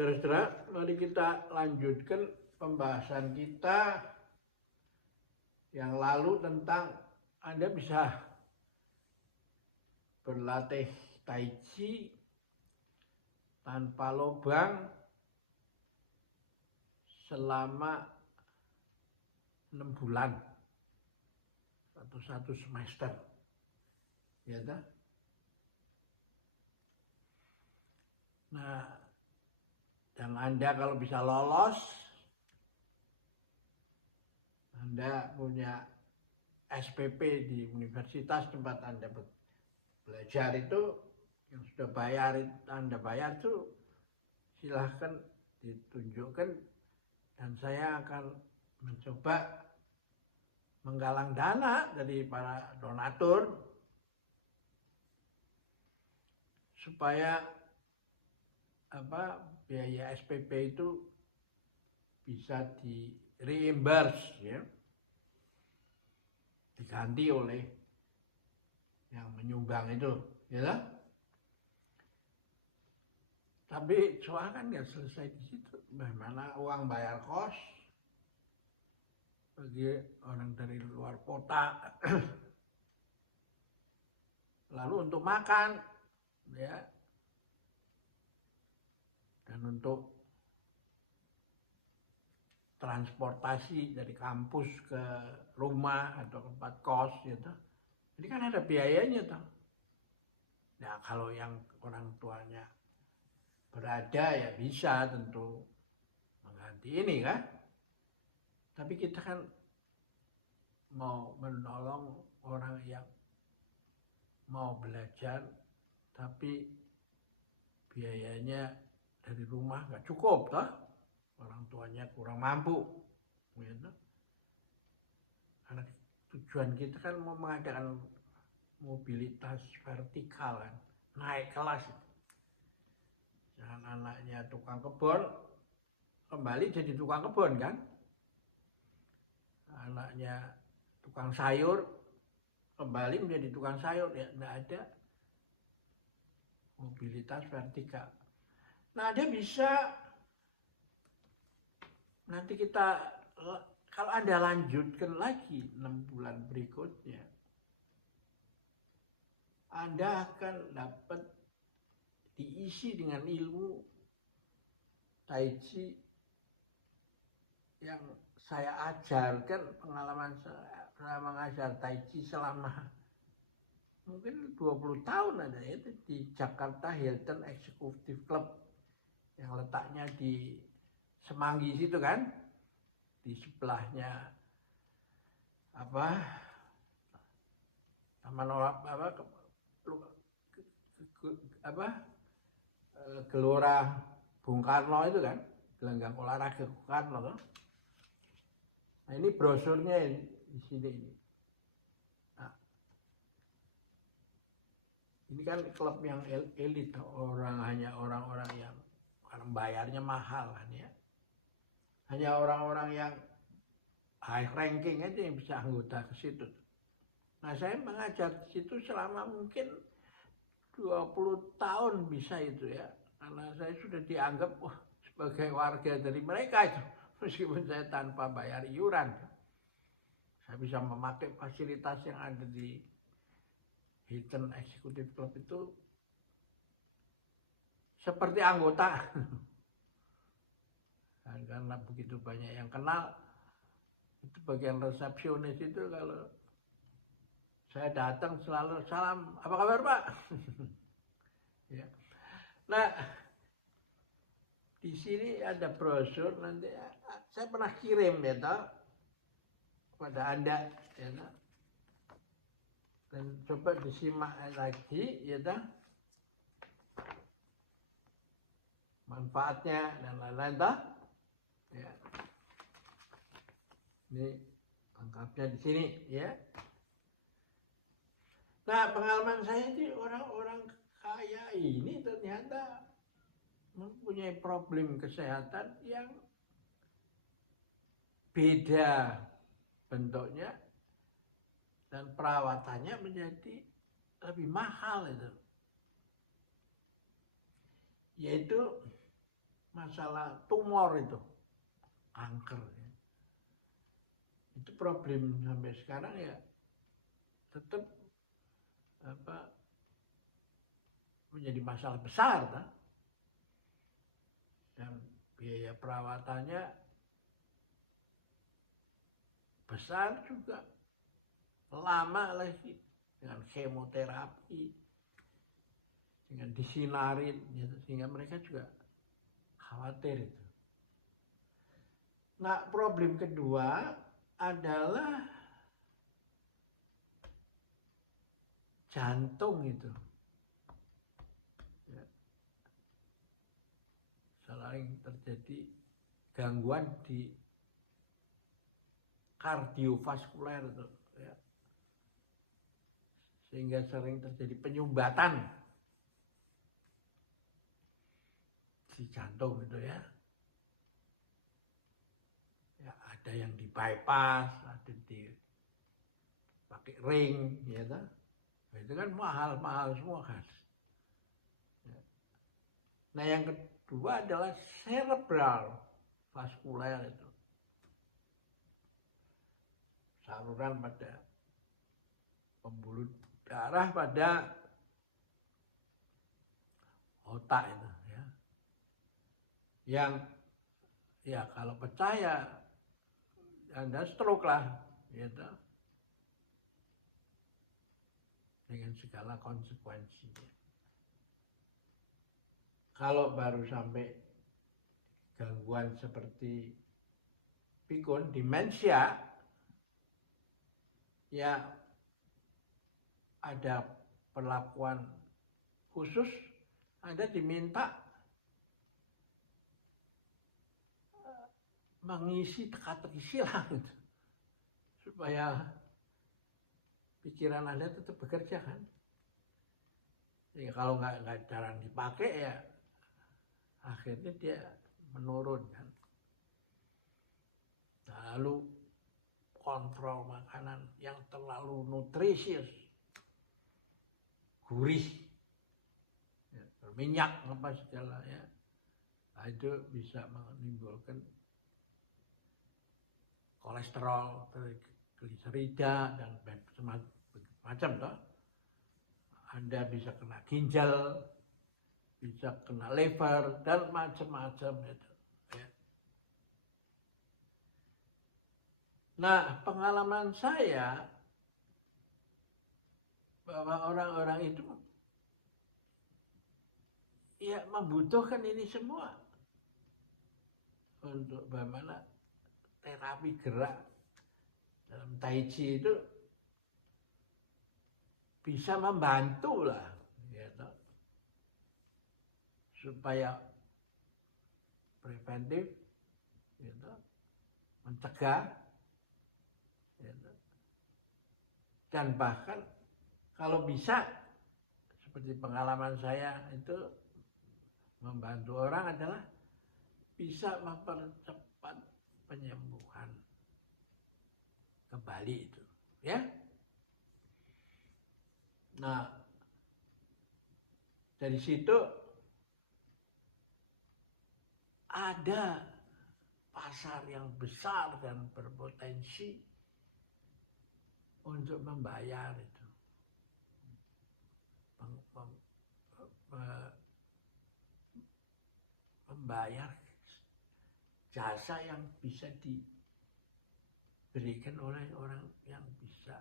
Saudara-saudara, mari kita lanjutkan pembahasan kita yang lalu tentang Anda bisa berlatih Tai Chi tanpa lubang selama 6 bulan atau 1 semester. Ya tak? Nah, dan Anda kalau bisa lolos, Anda punya SPP di universitas tempat Anda belajar itu, yang sudah Anda bayar itu silahkan ditunjukkan, dan saya akan mencoba menggalang dana dari para donatur supaya biaya SPP itu bisa di reimburse, ya, diganti oleh yang menyumbang itu, ya. Tapi soal kan nggak selesai di situ. Bagaimana uang bayar kos bagi orang dari luar kota, lalu untuk makan, ya, dan untuk transportasi dari kampus ke rumah atau tempat kos, gitu. Jadi kan ada biayanya tuh. Nah, kalau yang orang tuanya berada ya bisa tentu mengganti ini kan. Tapi kita kan mau menolong orang yang mau belajar tapi biayanya dari rumah nggak cukup toh, orang tuanya kurang mampu, gitu. Karena tujuan kita kan mau mengadakan mobilitas vertikal kan, naik kelas. Jangan anaknya tukang kebun kembali jadi tukang kebun kan, anaknya tukang sayur kembali menjadi tukang sayur, ya nggak ada mobilitas vertikal. Nah, dia bisa nanti kita, kalau Anda lanjutkan lagi 6 bulan berikutnya, Anda akan dapat diisi dengan ilmu Tai Chi yang saya ajarkan. Pengalaman saya mengajar Tai Chi selama mungkin 20 tahun ada itu di Jakarta Hilton Executive Club yang letaknya di Semanggi situ kan, di sebelahnya Taman Gelora Bung Karno itu kan, gelanggang olahraga Bung Karno kan. Nah, ini brosurnya di sini ini. Nah, ini kan klub yang elit, hanya orang-orang yang karena bayarnya mahal kan ya. Hanya orang-orang yang high ranking aja yang bisa anggota ke situ. Nah, saya mengajar di situ selama mungkin 20 tahun bisa itu ya. Karena saya sudah dianggap sebagai warga dari mereka itu. Meskipun saya tanpa bayar iuran. Saya bisa memakai fasilitas yang ada di Hilton Executive Club itu seperti anggota. Dan karena begitu banyak yang kenal, itu bagian resepsionis itu kalau saya datang selalu salam, apa kabar Pak? Ya. Nah, di sini ada brosur, nanti saya pernah kirim ya toh kepada Anda ya toh. Dan coba disimak lagi ya toh, manfaatnya dan lain-lain toh. Ya. Ini lengkapnya di sini ya. Nah, pengalaman saya di orang-orang kaya ini ternyata mempunyai problem kesehatan yang beda bentuknya dan perawatannya menjadi lebih mahal itu. Yaitu masalah tumor itu, kanker. Ya. Itu problem sampai sekarang ya tetap menjadi masalah besar, kan? Dan biaya perawatannya besar juga, lama lagi dengan kemoterapi, dengan disinarin, gitu, sehingga mereka juga khawatir itu. Nah, problem kedua adalah jantung itu. Ya. Selain terjadi gangguan di kardiovaskuler itu, ya. Sehingga sering terjadi penyumbatan di jantung itu ya. Ya, ada yang di bypass, ada di pakai ring, ya kan? Itu kan mahal semua kan. Ya. Nah, yang kedua adalah cerebral vaskuler itu. Saluran pada pembuluh darah pada otak itu ya. Yang ya kalau pecah ya Anda stroke lah, gitu. Dengan segala konsekuensinya. Kalau baru sampai gangguan seperti pikun, demensia, ya ada perlakuan khusus, Anda diminta mengisi teka-teki silang gitu, supaya pikiran Anda tetap bekerja kan. Jadi kalau nggak jarang dipakai ya akhirnya dia menurun kan. Lalu kontrol makanan yang terlalu nutrisius, gurih, ya, berminyak apa segala ya, nah, itu bisa menimbulkan kolesterol, trigliserida dan macam toh. Anda bisa kena ginjal, bisa kena liver dan macam-macam itu. Ya. Nah, pengalaman saya bahwa orang-orang itu ya membutuhkan ini semua untuk bagaimana terapi gerak dalam Tai Chi itu bisa membantu lah, gitu, supaya preventif, gitu, mencegah, gitu. Dan bahkan kalau bisa seperti pengalaman saya itu membantu orang adalah bisa mempercepat penyembuhan kembali itu, ya. Nah, dari situ ada pasar yang besar dan berpotensi untuk membayar itu, membayar jasa yang bisa diberikan oleh orang yang bisa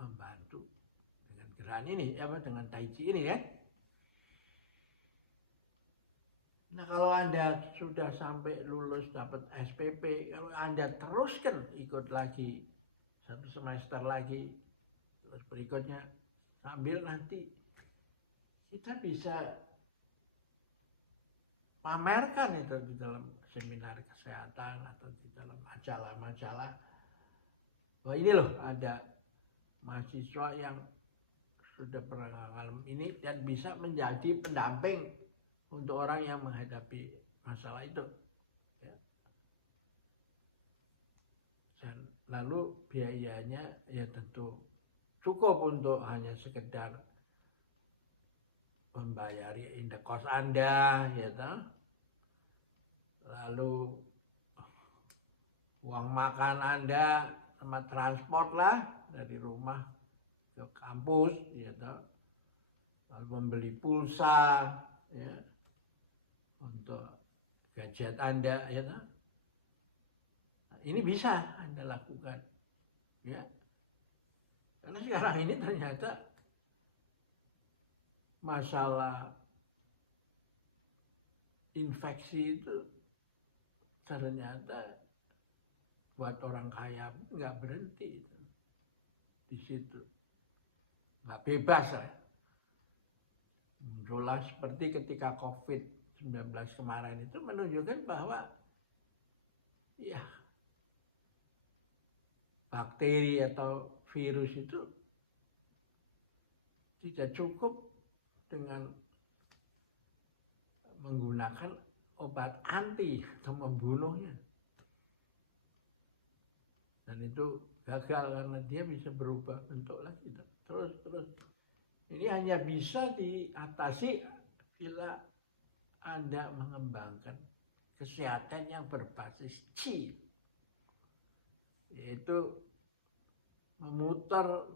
membantu dengan gerakan ini, dengan Tai Chi ini ya. Nah, kalau Anda sudah sampai lulus dapat SPP, kalau Anda teruskan ikut lagi 1 semester lagi, terus berikutnya, sambil nanti kita bisa pamerkan itu di dalam seminar kesehatan atau di dalam majalah-majalah. Wah, ini loh ada mahasiswa yang sudah pernah mengalami ini dan bisa menjadi pendamping untuk orang yang menghadapi masalah itu. Ya. Dan lalu biayanya ya tentu cukup untuk hanya sekedar membayari indekos Anda, ya toh. lalu uang makan Anda sama transport lah dari rumah ke kampus, ya toh. Lalu membeli pulsa, ya, untuk gadget Anda, ya toh. Nah, ini bisa Anda lakukan, ya. Karena sekarang ini ternyata masalah infeksi itu ternyata buat orang kaya nggak berhenti itu. Di situ nggak bebas lah. Muncullah seperti ketika COVID-19 kemarin itu menunjukkan bahwa ya bakteri atau virus itu tidak cukup dengan menggunakan obat anti atau membunuhnya. Dan itu gagal karena dia bisa berubah bentuk lagi. Terus. Ini hanya bisa diatasi bila Anda mengembangkan kesehatan yang berbasis Qi. Yaitu memutar,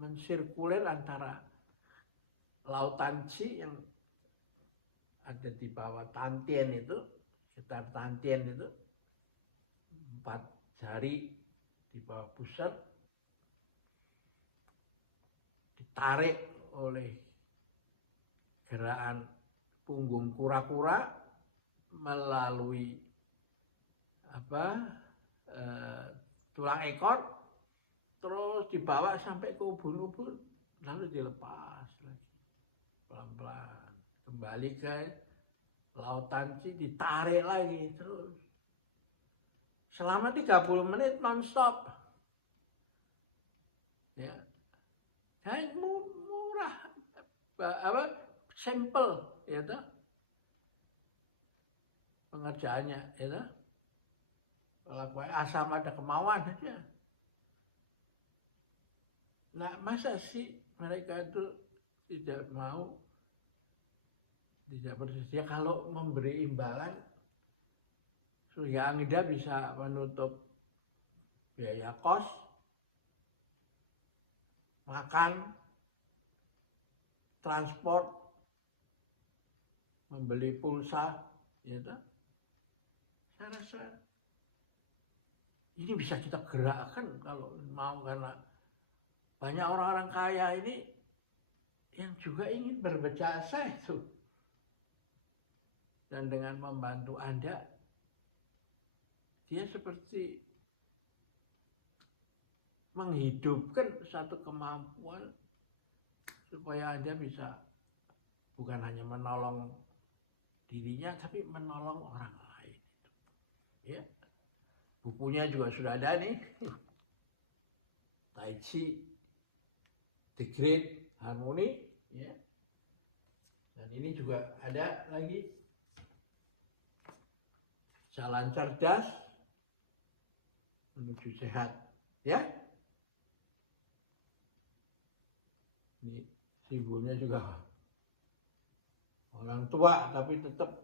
mensirkuler antara lautan Qi yang ada di bawah Tantien itu, sekitar Tantien itu, 4 jari di bawah pusat, ditarik oleh gerakan punggung kura-kura melalui tulang ekor, terus dibawa sampai ke ubun-ubun, lalu dilepas lagi pelan-pelan kembali ke lautan Qi, ditarik lagi terus selama 30 menit non-stop, ya. Dan murah, simple, ya toh, pengerjaannya, ya toh. Kalau asam ada kemauan aja. Nah, masa sih mereka itu tidak mau, tidak bersedia kalau memberi imbalan sehingga Anda bisa menutup biaya kos, makan, transport, membeli pulsa, ya toh. Saya rasa ini bisa kita gerakkan kalau mau, karena banyak orang-orang kaya ini yang juga ingin berjasa itu. Dan dengan membantu Anda, dia seperti menghidupkan satu kemampuan supaya Anda bisa bukan hanya menolong dirinya, tapi menolong orang lain. Ya, bukunya juga sudah ada nih, Tai Chi, The Great Harmony, ya. Dan ini juga ada lagi, Jalan Cerdas Menuju Sehat, ya. Ini simbolnya juga orang tua tapi tetap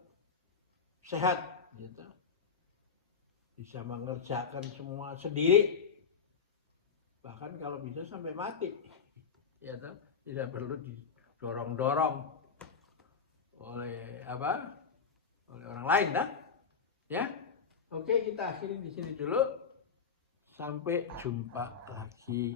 sehat, gitu. Bisa mengerjakan semua sendiri, bahkan kalau bisa sampai mati, ya toh. Tidak perlu didorong-dorong oleh oleh orang lain, dah. Ya, oke, kita akhiri di sini dulu. Sampai jumpa lagi.